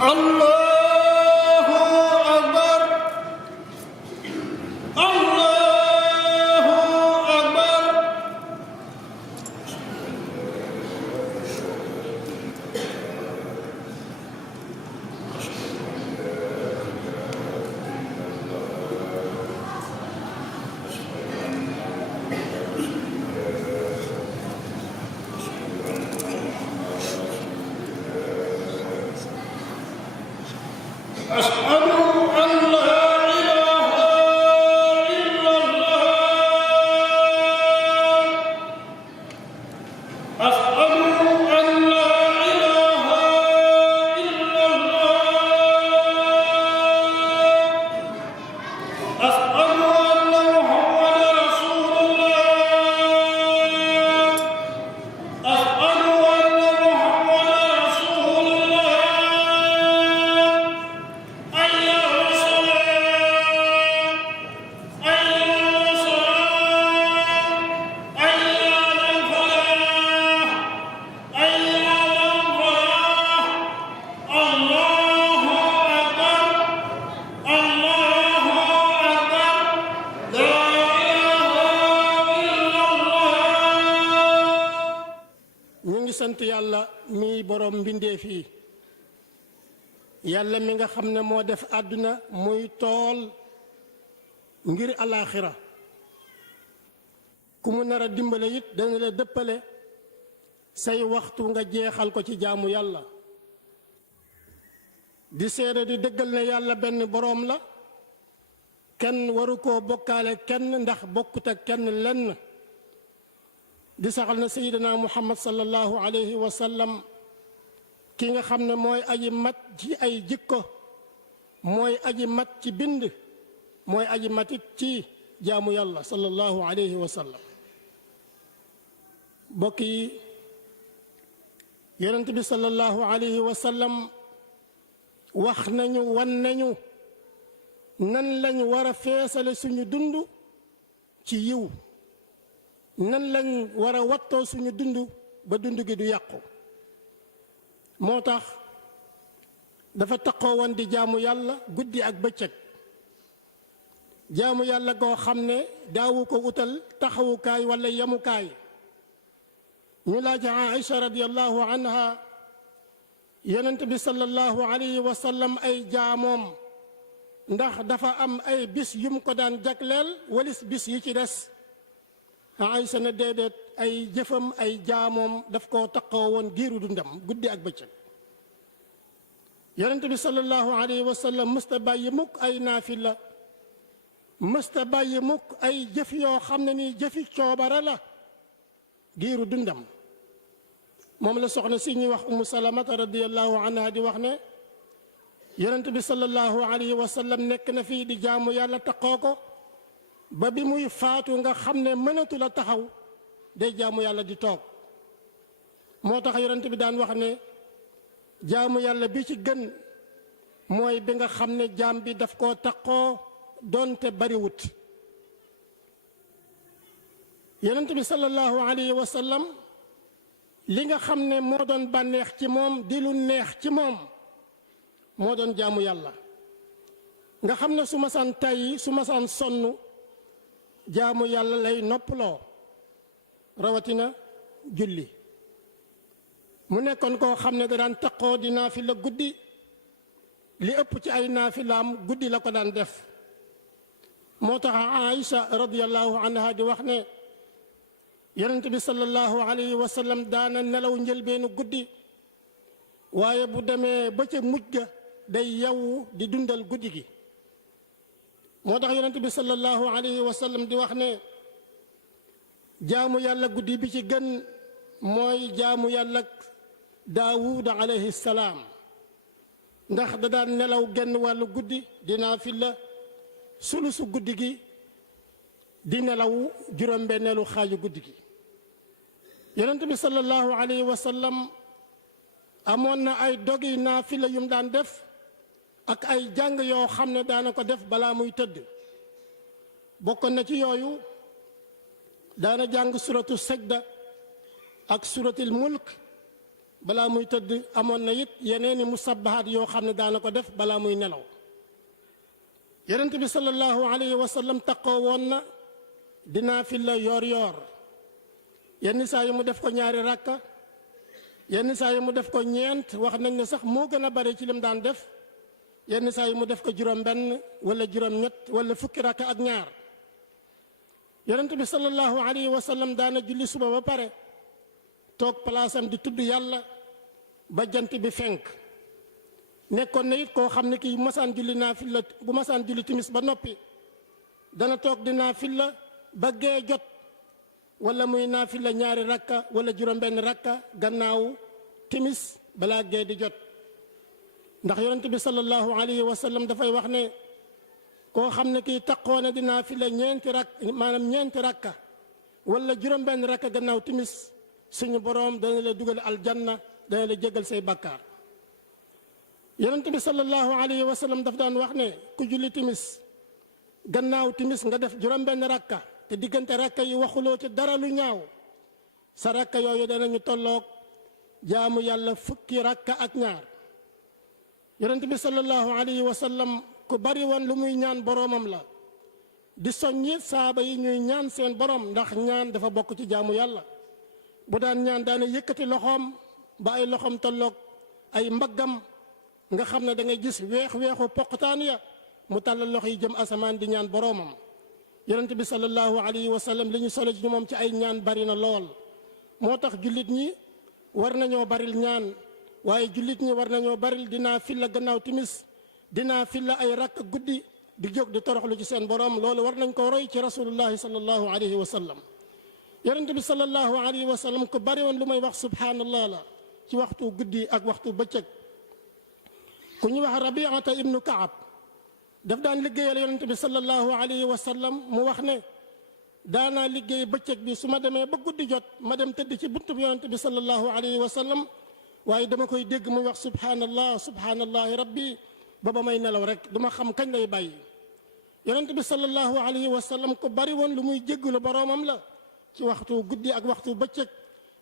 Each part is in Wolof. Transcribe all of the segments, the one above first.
Allahu akbar, Allahu akbar. أشهد أن لا إله إلا الله. أشهد أن لا إله إلا الله. أشهد أن محمدا رسول الله. أشهد أن محمدا رسول الله. ñu ngi sant yàlla mi borom mbindeef yi, yàlla mi nga xam ne moo def àdduna muy tool ngir alaaxira. ku mu nar a dimbale it dana la dëppale say waxtu nga jeexal ko ci jaamu yàlla. di seede di dëggal ne yàlla benn boroom la, kenn waru koo bokkaale kenn ndax bokkut ak kenn lenn. di saxal na sayyidina Mouhammad sallallahu alayhi wa sallam ki nga xam ne mooy aji mat ci ay jikko, mooy aji mat ci bind, mooy aji matit ci jaamu yàlla sallallahu alayhi wa sallam. bokk yi, yonent bi sallallahu alayhi wa sallam wax nañu, wan nañu nan lañ war a feesale suñu dund ci yiw, nan lañ war a wattoo suñu dund ba dund gi du yàqu. moo tax dafa taqoo woon di jaamu yàlla guddi ak bëccëg, jaamu yàlla goo xam ne daawu ko utal taxawukaay wala yemukaay. ñu laaj Aïcha radiyallahu anha, yonent bi sallallahu alayhi wa sallam ay jaamoom ndax dafa am ay bis yum ko daan jagleel walis bis yi ci des. Aïcha ne déedéet, ay jëfam ay jaamoom daf koo taqoo woon giiru dundam guddi ak bëccëg. yonent bi sallallahu alayhi wa sallam mësta bàyyi mukk ay naafila, mësta bàyyi mukk ay jëf yoo xam ne nii jëfi coobara la giiru dundam. moom la soxna si ñuy wax Umu Salamata radiyallahu anha di wax ne yonent bi sallallahu alayhi wa sallam nekk na fii di jaamu yàlla taqoo ko ba bi muy faatu nga xam ne mënatu la taxaw, day jaamu yàlla di toog. moo tax yonent bi daan wax ne jaamu yàlla bi ci gën mooy bi nga xam ne jaam bi daf koo taqoo doonte bariwut. yonent bi sallallahu alayhi wa sallam li nga xam ne moo doon bànneex ci moom di lu neex ci moom moo doon jaamu yàlla. nga xam ne su ma saan tàyyi, su ma saan sonn, jaamu yàlla lay noppaloo, rawatina julli. mu nekkoon koo xam ne da daan taqoo di naafila guddi, li ëpp ci ay naafilaam guddi la ko daan def. moo tax Aïcha radiyallahu anha di wax ne yonent bi sallallahu alayhi wa sallam daana nelaw njëlbeenu guddi, waaye bu demee ba ca mujj ga day yewwu di dundal guddi gi. moo tax yonent bi sallallahu alayhi wa sallam di wax ne jaamu yàlla guddi bi ci gën mooy jaamu yàlla Daawud alayhi salaam, ndax da daan nelaw genn wàllu guddi di naafila, sulusu guddi gi di nelaw juróom-benneelu xaaju guddi gi. yonent bi sallallahu alayhi wa sallam amoon na ay dogi naafila yum daan def ak ay jàng yoo xam ne daana ko def balaa muy tëdd. bokkoon na ci yooyu daana jàng suratu sajda ak suratul mulk balaa muy tëdd amoon na it yeneeni musabbahaat yoo xam ne daana ko def balaa muy nelaw. yonent bi sallallahu alayhi wa sallam taqoo woon na di naafila yoor yoor, yenn saa yi mu def ko ñaari rakka, yenn saa yi mu def ko ñeent, wax nañ ne sax moo gën a bare ci lim daan def. yenn saa yi mu def ko juróom benn wala juróom ñett wala fukki rakka ak ñaar. yonent bi sallallahu alayhi wa sallam daana julli suba ba pare toog palaasam di tudd yàlla ba jant bi fenk. nekkoon na it koo xam ne kii bu masaan julli naafila, bu masaan julli timis ba noppi dana toog di naafila ba gee jot, wala muy naafila ñaari rakka wala juróom benn rakka gannaaw timis balaa gee di jot. ndax yonent bi sallallahu alayhi wa sallam dafay wax ne koo xam ne kii taqoo na di naafila ñeenti rakka wala juróom benn rakka gannaaw timis, suñu boroom dana la dugal aljanna, dana la jégal say bakkaar. yonent bi sallallahu alayhi wa sallam daf daan wax ne ku julli timis gannaaw timis nga def juróom benn rakka te diggante rakka yi waxuloo ci dara lu ñaaw, sa rakka yooyu danañu tolloog jaamu yàlla fukki rakka ak ñaar. yonent bi sallallahu alayhi wa sallam ku bari woon lu muy ñaan boroomam la, di soññi saaba yi ñuy ñaan seen borom, ndax ñaan dafa bokk ci jaamu yàlla. bu daan ñaan daana yëkkati loxoom ba ay loxoom tolloog ay mbaggam, nga xam ne da ngay gis weexu poqtaan ya, mu tàllal loxo yi jëm asamaan di ñaan boroomam. yonent bi sallallahu alayhi wa sallam li ñu solo ci moom ci ay ñaan bari na lool. moo tax jullit ñi war nañoo baril ñaan, waaye jullit ñi war nañoo baril dinaa filla gannaaw timis, dinaa filla ay rakk guddi di jóg di toroxlu ci seen borom. loolu war nañ ko roy ci rasulullahi sallallahu alayhi wa sallam. yonent bi sallallahu alayhi wa sallam ko bari woon lu may wax subhanallah la ci waxtu guddi ak waxtu bëccëg. ku ñu wax Rabiata ibnu Kaab daf daan liggéeyal yonent bi sallallahu alayhi wa sallam, mu wax ne daanaa liggéey bëccëg bi, su ma demee ba guddi jot ma dem tëdd ci buntu bi yonent bi sallallahu alayhi wa sallam, waaye dama koy dégg muy wax subhanallah subhanallahi rabbi ba ba may nelaw rek duma xam kañ lay bàyyi. yonent bi sallallahu alayhi wa sallam ko bari woon lu muy jéggalu boroomam la ci waxtu guddi ak waxtu bëccëg,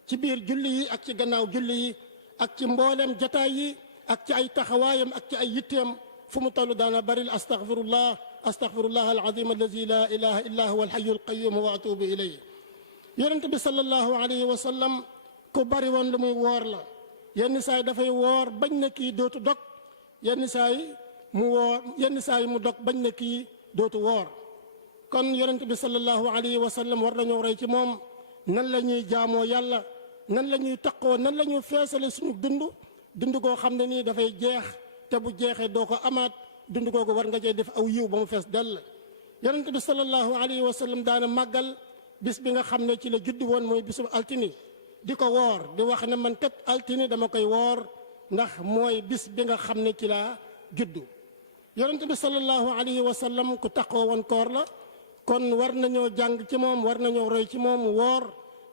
ci biir julli yi ak ci gannaaw julli yi, ak ci mbooleem jataay yi, ak ci ay taxawaayam ak ci ay yitteem. fu mu toll daana baril astaghfirullah alazim allazi la ilaha illa huwa alhayyu alqayyum wa atubu ilayhi. yonent bi sallallahu alayhi wa sallam ko bari woon lu muy woor la. yenn saa yi dafay woor bañ na kii dootu dog, yenn saa yi mu dog bañ na kii dootu woor. kon yonent bi sallallahu alayhi wa sallam war nañoo roy ci moom nan la ñuy jaamoo yàlla, nan la ñuy taqoo, nan la ñuy feesale suñu dund koo xam ne nii dafay jeex, te bu jeexee doo ko amaat. dund googu war nga cee def aw yiw ba mu fees dell. yonent bi sallallahu alayhi wa sallam daana màggal bis bi nga xam ne ci la judd woon, mooy bisu altini, di ko woor, di wax ne man kat altini dama koy woor ndax mooy bis bi nga xam ne ci la juddu. yonent bi sallallahu alayhi wa sallam ku taxoo woon koor la, kon war nañoo jàng ci moom, war nañoo roy ci moom woor,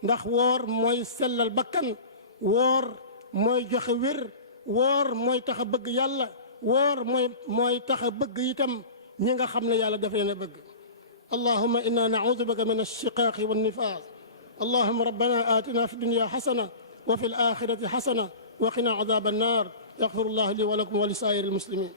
ndax woor mooy sellal bakkan, woor mooy joxe wér, woor mooy tax a bëgg yàlla, woor mooy tax a bëgg itam ñi nga xam ne yàlla daf leen a bëgg. allahumma inna naudu bika min alchiqaaqi wannifaaq. allahumma rabbana atina fi dunya xasana wa fi alaxirati xasana wa qina adaba annar. yaxfirullahu li wa lakum wa li saa'iri almuslimin.